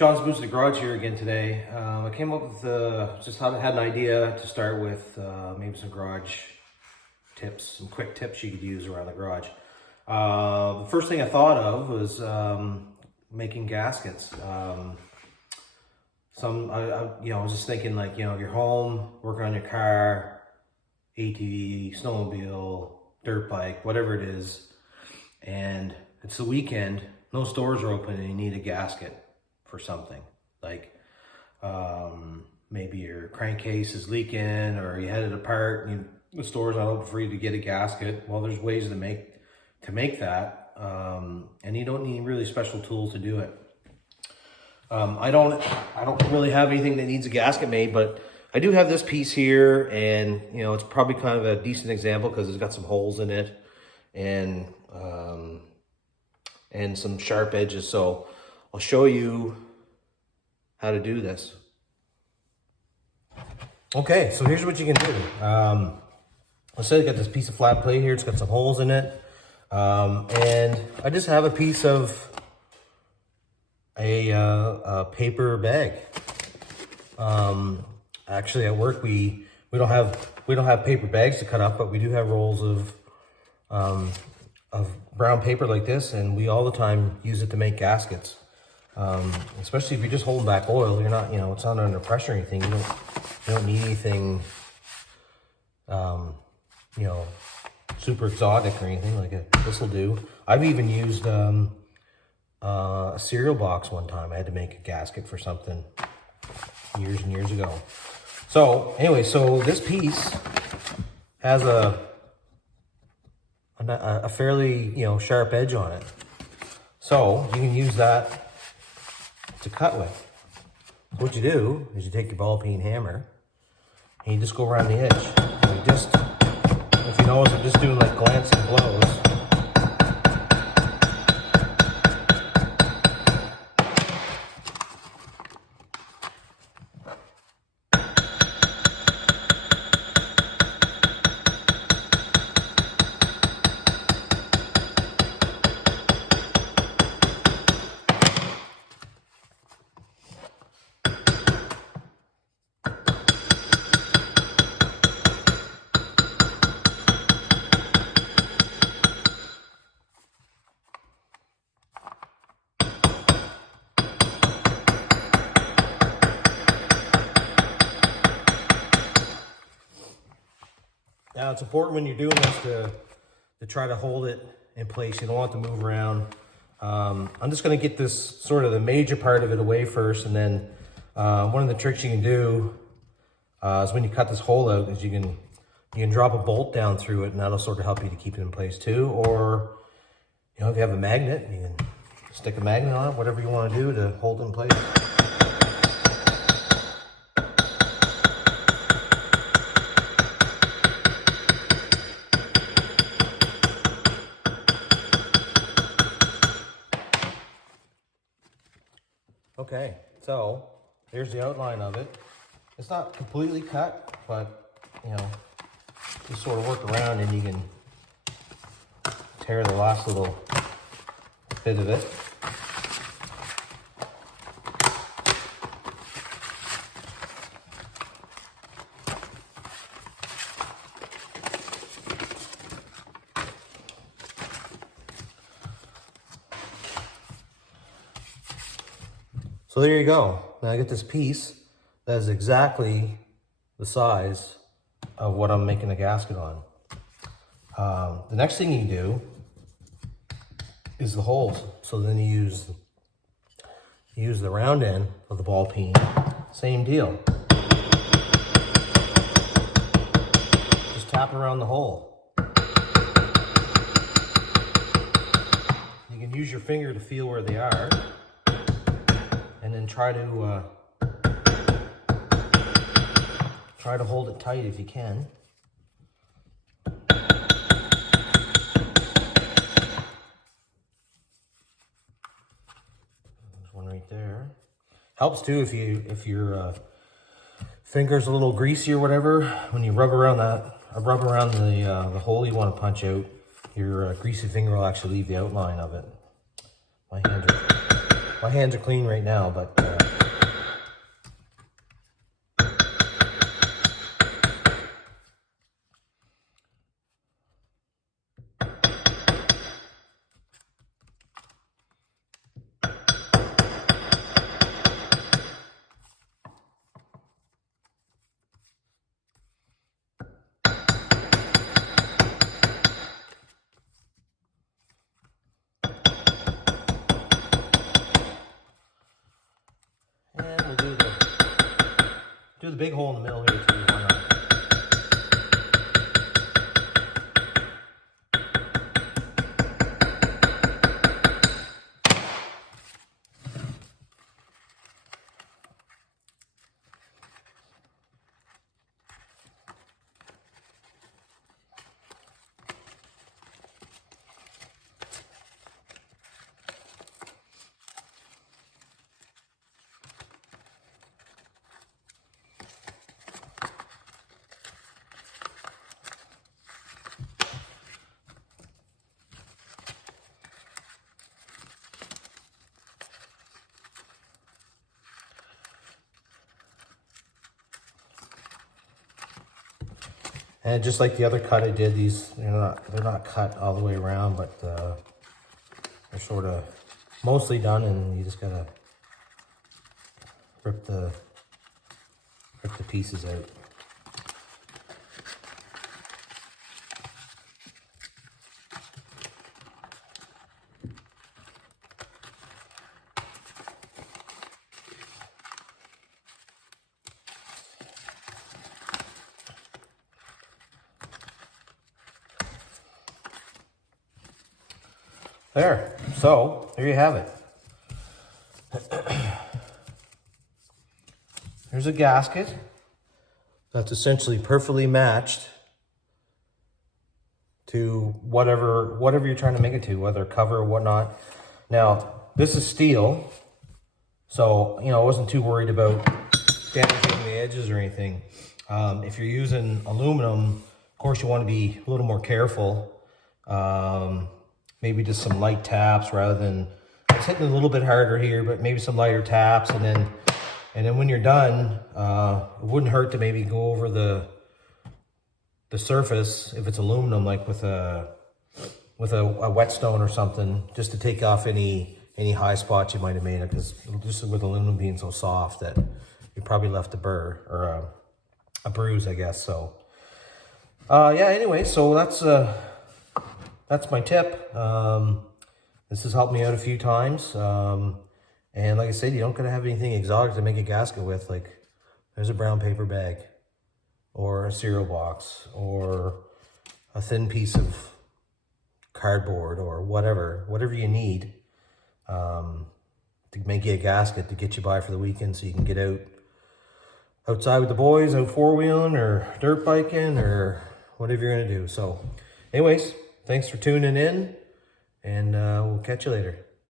Sean's Boots in the Garage here again today. I came up with, had an idea to start with maybe some garage tips, some quick tips you could use around the garage. The first thing I thought of was making gaskets. I was just thinking, like, you're home, working on your car, ATV, snowmobile, dirt bike, whatever it is, and it's the weekend, no stores are open, and you need a gasket for something. Like maybe your crankcase is leaking, or you had it apart and the store's not open for you to get a gasket. Well, there's ways to make that, and you don't need really special tools to do it. I don't really have anything that needs a gasket made, but I do have this piece here, and it's probably kind of a decent example because it's got some holes in it and some sharp edges. So I'll show you how to do this. Okay, so here's what you can do. Let's say I got this piece of flat plate here. It's got some holes in it, and I just have a piece of a paper bag. Actually, at work we don't have paper bags to cut up, but we do have rolls of brown paper like this, and we all the time use it to make gaskets. Especially if you're just holding back oil, you're not, it's not under pressure or anything. You don't need anything, super exotic or anything like it. This will do. I've even used a cereal box one time. I had to make a gasket for something years and years ago. So anyway, so this piece has a fairly sharp edge on it, so you can use that to cut with. What you do is you take your ball peen hammer and you just go around the edge. If you notice, I'm just doing like glancing blows. Now, it's important when you're doing this to try to hold it in place. You don't want it to move around. I'm just going to get this sort of the major part of it away first, and then one of the tricks you can do is when you cut this hole out, is you can drop a bolt down through it, and that'll sort of help you to keep it in place too. Or if you have a magnet, you can stick a magnet on it, whatever you want to do to hold it in place. Okay, so here's the outline of it. It's not completely cut, but just sort of work around and you can tear the last little bit of it. So there you go. Now I get this piece that is exactly the size of what I'm making a gasket on. The next thing you do is the holes. So then you use the round end of the ball peen. Same deal. Just tap around the hole. You can use your finger to feel where they are, and then try to hold it tight if you can. There's one right there. Helps too if your finger's a little greasy or whatever. When you rub around the hole you want to punch out, your greasy finger will actually leave the outline of it. My hands are My hands are clean right now, but and we'll do the big hole in the middle here too. Why not? And just like the other cut I did, these they're not cut all the way around, but they're sort of mostly done, and you just gotta rip the pieces out. There, so there you have it. There's a gasket that's essentially perfectly matched to whatever you're trying to make it to, whether cover or whatnot. Now, this is steel, so I wasn't too worried about damaging the edges or anything. If you're using aluminum, of course you want to be a little more careful. Maybe just some light taps rather than, it's hitting a little bit harder here, but maybe some lighter taps, and then when you're done, it wouldn't hurt to maybe go over the surface if it's aluminum, like with a whetstone or something, just to take off any high spots you might have made, because just with aluminum being so soft that you probably left a burr or a bruise, I guess. So yeah, anyway, so that's my tip. This has helped me out a few times. And like I said, you don't gotta have anything exotic to make a gasket with. Like, there's a brown paper bag, or a cereal box, or a thin piece of cardboard, or whatever you need to make you a gasket to get you by for the weekend, so you can get outside with the boys, out four-wheeling or dirt biking or whatever you're gonna do. So anyways, thanks for tuning in, and we'll catch you later.